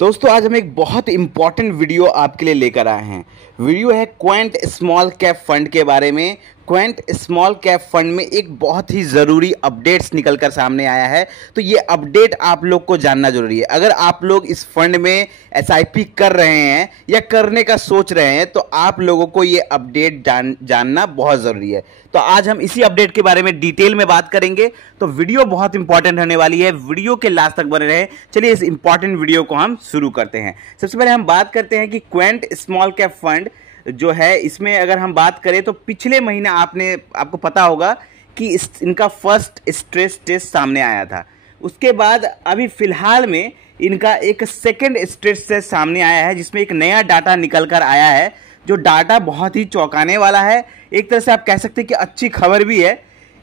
दोस्तों आज हम एक बहुत इंपॉर्टेंट वीडियो आपके लिए लेकर आए हैं। वीडियो है क्वेंट स्मॉल कैप फंड के बारे में। क्वेंट स्मॉल कैप फंड में एक बहुत ही ज़रूरी अपडेट्स निकलकर सामने आया है, तो ये अपडेट आप लोग को जानना जरूरी है। अगर आप लोग इस फंड में एसआईपी कर रहे हैं या करने का सोच रहे हैं तो आप लोगों को ये अपडेट जानना बहुत ज़रूरी है। तो आज हम इसी अपडेट के बारे में डिटेल में बात करेंगे, तो वीडियो बहुत इंपॉर्टेंट होने वाली है। वीडियो के लास्ट तक बने रहे। चलिए इस इंपॉर्टेंट वीडियो को हम शुरू करते हैं। सबसे पहले हम बात करते हैं कि क्वेंट स्मॉल कैप फंड जो है, इसमें अगर हम बात करें तो पिछले महीने आपको पता होगा कि इनका फर्स्ट स्ट्रेस टेस्ट सामने आया था। उसके बाद अभी फिलहाल में इनका एक सेकंड स्ट्रेस टेस्ट सामने आया है, जिसमें एक नया डाटा निकल कर आया है, जो डाटा बहुत ही चौंकाने वाला है। एक तरह से आप कह सकते हैं कि अच्छी खबर भी है,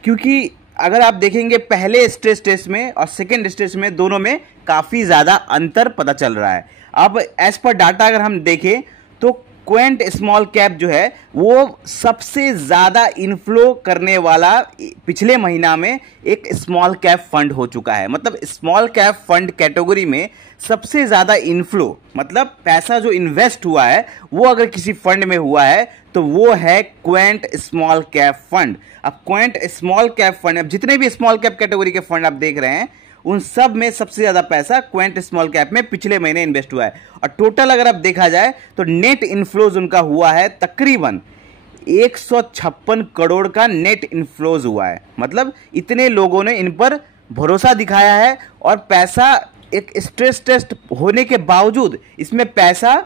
क्योंकि अगर आप देखेंगे पहले स्ट्रेस टेस्ट में और सेकेंड स्ट्रेस में दोनों में काफ़ी ज़्यादा अंतर पता चल रहा है। अब एज पर डाटा अगर हम देखें तो क्वेंट स्मॉल कैप जो है वो सबसे ज़्यादा इनफ्लो करने वाला पिछले महीना में एक स्मॉल कैप फंड हो चुका है। मतलब स्मॉल कैप फंड कैटेगरी में सबसे ज़्यादा इनफ्लो, मतलब पैसा जो इन्वेस्ट हुआ है वो अगर किसी फंड में हुआ है तो वो है क्वेंट स्मॉल कैप फंड। अब क्वेंट स्मॉल कैप फंड, अब जितने भी स्मॉल कैप कैटेगरी के फंड आप देख रहे हैं उन सब में सबसे ज़्यादा पैसा क्वेंट स्मॉल कैप में पिछले महीने इन्वेस्ट हुआ है। और टोटल अगर आप देखा जाए तो नेट इन्फ्लोज उनका हुआ है तकरीबन 156 करोड़ का नेट इन्फ्लोज हुआ है। मतलब इतने लोगों ने इन पर भरोसा दिखाया है और पैसा, एक स्ट्रेस टेस्ट होने के बावजूद इसमें पैसा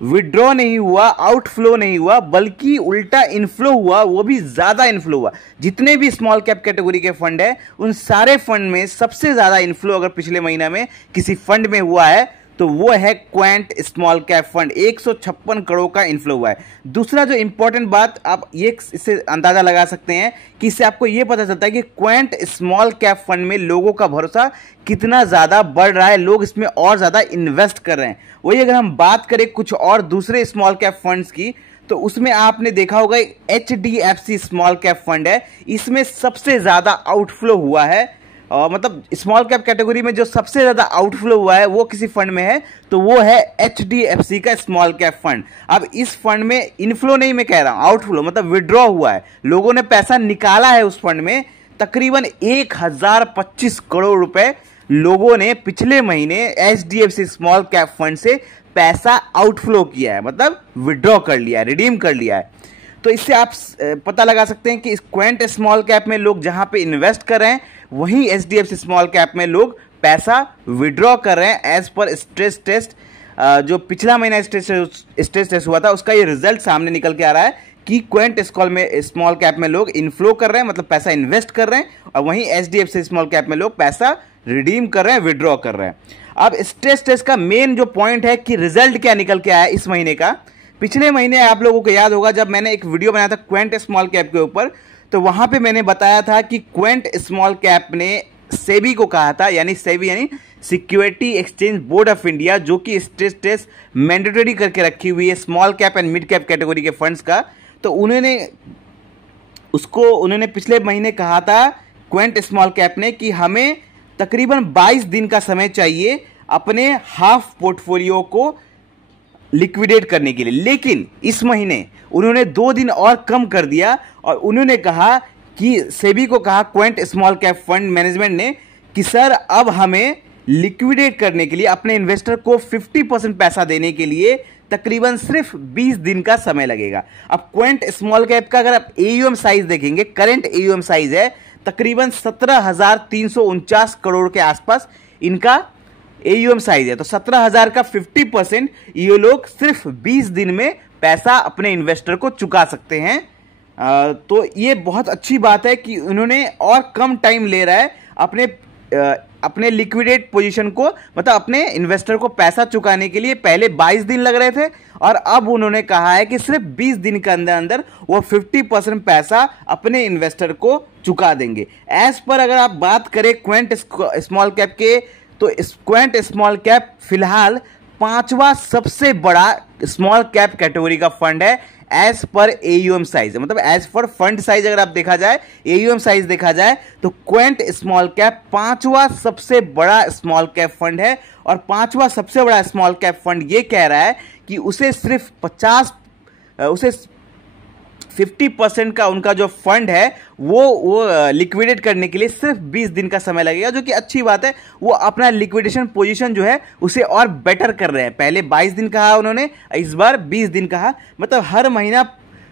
विड्रॉ नहीं हुआ, आउटफ्लो नहीं हुआ, बल्कि उल्टा इनफ्लो हुआ, वो भी ज़्यादा इनफ्लो हुआ। जितने भी स्मॉल कैप कैटेगरी के फंड है उन सारे फंड में सबसे ज़्यादा इनफ्लो अगर पिछले महीना में किसी फंड में हुआ है तो वो है Quint small cap fund. 156 crore का इनफ्लो हुआ है। दूसरा जो इंपॉर्टेंट बात आप ये इससे अंदाज़ा लगा सकते हैं कि इससे आपको ये पता चलता है कि क्वेंट स्मॉल कैप फंड में लोगों का भरोसा कितना ज़्यादा बढ़ रहा है, लोग इसमें और ज़्यादा इन्वेस्ट कर रहे हैं। वही अगर हम बात करें कुछ और दूसरे स्मॉल कैप फंड्स की तो उसमें आपने देखा होगा HDFC स्मॉल कैप फंड है, इसमें सबसे ज़्यादा आउटफ्लो हुआ है। मतलब स्मॉल कैप कैटेगरी में जो सबसे ज़्यादा आउटफ्लो हुआ है वो किसी फंड में है तो वो है HDFC का स्मॉल कैप फंड। अब इस फंड में इनफ्लो नहीं मैं कह रहा हूँ, आउटफ्लो मतलब विड्रॉ हुआ है, लोगों ने पैसा निकाला है उस फंड में। तकरीबन 1025 करोड़ रुपए लोगों ने पिछले महीने HDFC स्मॉल कैप फंड से पैसा आउटफ्लो किया है, मतलब विड्रॉ कर लिया है, रिडीम कर लिया है। तो इससे आप पता लगा सकते हैं कि इस क्वेंट स्मॉल कैप में लोग जहां पे इन्वेस्ट कर रहे हैं वहीं HDFC स्मॉल कैप में लोग पैसा विड्रॉ कर रहे हैं। एज पर स्ट्रेस टेस्ट, जो पिछला महीना स्ट्रेस टेस्ट हुआ था उसका ये रिजल्ट सामने निकल के आ रहा है कि क्वेंट स्मॉल कैप में लोग इनफ्लो कर रहे हैं, मतलब पैसा इन्वेस्ट कर रहे हैं, और वहीं HDFC स्मॉल कैप में लोग पैसा रिडीम कर रहे हैं, विड्रॉ कर रहे हैं। अब स्ट्रेस टेस्ट का मेन जो पॉइंट है कि रिजल्ट क्या निकल के आया इस महीने का। पिछले महीने आप लोगों को याद होगा जब मैंने एक वीडियो बनाया था क्वेंट स्मॉल कैप के ऊपर, तो वहां पे मैंने बताया था कि क्वेंट स्मॉल कैप ने सेबी को कहा था, यानी सेबी यानी security exchange board of India, जो कि स्ट्रेस टेस्ट मैंडेटरी करके रखी हुई है small cap and mid cap category के फंड्स का। तो उन्होंने पिछले महीने कहा था क्वेंट स्मॉल कैप ने कि हमें तकरीबन 22 दिन का समय चाहिए अपने हाफ पोर्टफोलियो को लिक्विडेट करने के लिए। लेकिन इस महीने उन्होंने 2 दिन और कम कर दिया और उन्होंने कहा कि सेबी को कहा Quint small cap fund management ने कि सर अब हमें लिक्विडेट करने के लिए अपने इन्वेस्टर को 50% पैसा देने के लिए तकरीबन सिर्फ 20 दिन का समय लगेगा। अब क्वेंट स्मॉल कैप का अगर आप AUM साइज देखेंगे, करंट AUM साइज है तकरीबन 17,349 करोड़ के आसपास इनका AUM साइज है। तो 17,000 का 50% ये लोग सिर्फ 20 दिन में पैसा अपने इन्वेस्टर को चुका सकते हैं। तो ये बहुत अच्छी बात है कि उन्होंने और कम टाइम ले रहा है अपने लिक्विडेट पोजीशन को, मतलब अपने इन्वेस्टर को पैसा चुकाने के लिए। पहले 22 दिन लग रहे थे और अब उन्होंने कहा है कि सिर्फ 20 दिन के अंदर अंदर वो 50% पैसा अपने इन्वेस्टर को चुका देंगे। एज पर अगर आप बात करें क्वेंट स्मॉल कैप के, तो क्वेंट स्मॉल कैप फिलहाल 5वां सबसे बड़ा स्मॉल कैप कैटेगरी का फंड है एज पर एयूएम साइज, मतलब एज पर फंड साइज अगर आप देखा जाए, एयूएम साइज देखा जाए तो क्वेंट स्मॉल कैप पांचवा सबसे बड़ा स्मॉल कैप फंड है। और पांचवा सबसे बड़ा स्मॉल कैप फंड ये कह रहा है कि उसे सिर्फ 50% का उनका जो फंड है वो लिक्विडेट करने के लिए सिर्फ 20 दिन का समय लगेगा, जो कि अच्छी बात है। वो अपना लिक्विडेशन पोजीशन जो है उसे और बेटर कर रहे हैं। पहले 22 दिन कहा उन्होंने, इस बार 20 दिन कहा, मतलब हर महीना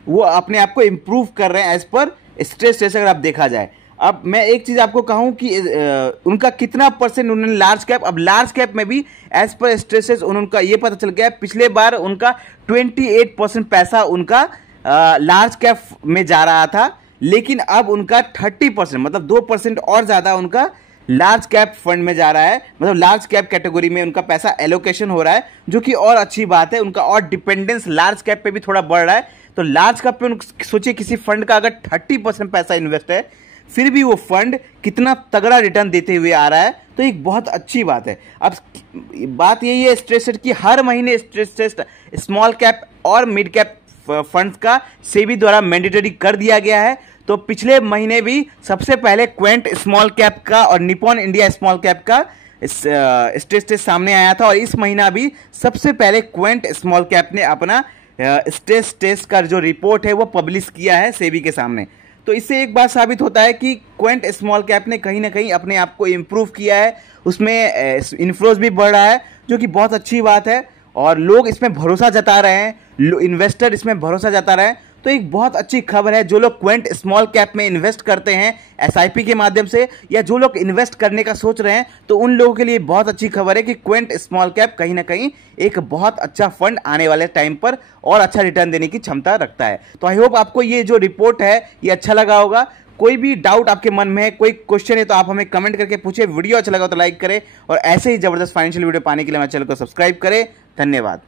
वो अपने आप को इम्प्रूव कर रहे हैं एज पर स्ट्रेस टेस्ट अगर आप देखा जाए। अब मैं एक चीज़ आपको कहूं कि उनका कितना परसेंट उन्होंने लार्ज कैप, अब लार्ज कैप में भी एज पर स्ट्रेस टेस्ट उनका ये पता चल गया है, पिछले बार उनका 28% पैसा उनका लार्ज कैप में जा रहा था, लेकिन अब उनका 30% मतलब 2% और ज़्यादा उनका लार्ज कैप फंड में जा रहा है, मतलब लार्ज कैप कैटेगरी में उनका पैसा एलोकेशन हो रहा है, जो कि और अच्छी बात है। उनका और डिपेंडेंस लार्ज कैप पे भी थोड़ा बढ़ रहा है। तो लार्ज कैप पे सोचिए किसी फंड का अगर 30% पैसा इन्वेस्ट है, फिर भी वो फंड कितना तगड़ा रिटर्न देते हुए आ रहा है, तो एक बहुत अच्छी बात है। अब बात यही है स्ट्रेस टेस्ट की, हर महीने स्ट्रेस टेस्ट स्मॉल कैप और मिड कैप फंड्स का सेबी द्वारा मैंडेटरी कर दिया गया है। तो पिछले महीने भी सबसे पहले क्वेंट स्मॉल कैप का और निपॉन इंडिया स्मॉल कैप का स्ट्रेस टेस्ट सामने आया था, और इस महीना भी सबसे पहले क्वेंट स्मॉल कैप ने अपना स्ट्रेस टेस्ट का जो रिपोर्ट है वो पब्लिश किया है सेबी के सामने। तो इससे एक बात साबित होता है कि क्वेंट स्मॉल कैप ने कहीं ना कहीं अपने आप को इम्प्रूव किया है, उसमें इन्फ्लोज भी बढ़ रहा है, जो कि बहुत अच्छी बात है। और लोग इसमें भरोसा जता रहे हैं, इन्वेस्टर इसमें भरोसा जता रहे हैं, तो एक बहुत अच्छी खबर है। जो लोग क्वेंट स्मॉल कैप में इन्वेस्ट करते हैं एसआईपी के माध्यम से, या जो लोग इन्वेस्ट करने का सोच रहे हैं, तो उन लोगों के लिए बहुत अच्छी खबर है कि क्वेंट स्मॉल कैप कहीं ना कहीं एक बहुत अच्छा फंड आने वाले टाइम पर और अच्छा रिटर्न देने की क्षमता रखता है। तो आई होप आपको ये जो रिपोर्ट है ये अच्छा लगा होगा। कोई भी डाउट आपके मन में है, कोई क्वेश्चन है, तो आप हमें कमेंट करके पूछे। वीडियो अच्छा लगा तो लाइक करें, और ऐसे ही जबरदस्त फाइनेंशियल वीडियो पाने के लिए हमारे चैनल को सब्सक्राइब करें। धन्यवाद।